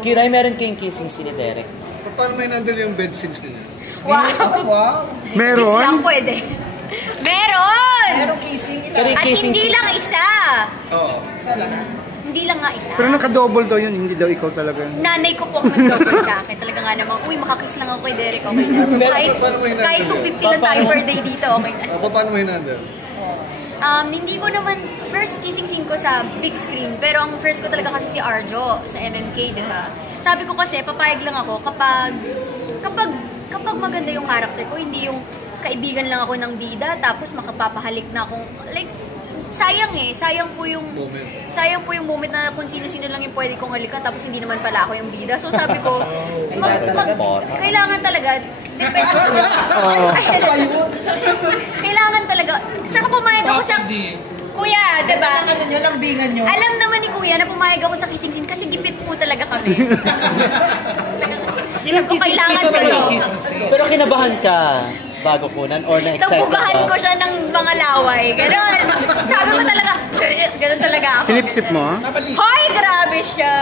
Kiray, meron kayong kissing scene ni Derek. Paano may nandun yung bed scenes nila? Wow! Meron? Kiss lang pwede. Meron! Merong kissing ina. Pero yung At kissing hindi scene, lang isa. Oo. Isa lang. Hindi lang nga isa. Pero naka-double daw yun, hindi daw ikaw talaga. Nanay ko po ang nag-double sa akin. Talaga nga naman, uy, makakiss lang ako kay Derek, okay na. Kahit 250 lang tayo per day dito, okay na. Paano mo hinandal? Hindi ko naman, first kissing scene ko sa big screen, pero ang first ko talaga kasi si Arjo sa MMK, di ba? Sabi ko kasi, papayag lang ako kapag maganda yung character ko, hindi yung kaibigan lang ako ng bida, tapos makapapahalik na akong, like, sayang po yung moment na kung sino-sino lang yung pwede kong halikan, tapos hindi naman pala ako yung bida. So sabi ko, kailangan talaga, depende kailangan talaga, saka pumayag ako sa, Kuya, diba? Ano nyo, lambingan nyo. Alam naman ni Kuya na pumayag ako sa kissing scene kasi gipit po talaga kami. Sabi ko, kailangan kayo. pero kinabahan ka bago kunan or na-excite Nabugahan ka? ko siya ng mga laway. Ganon. Sabi ko talaga, ganon talaga ako. Silip-sip mo? Hoy, grabe siya.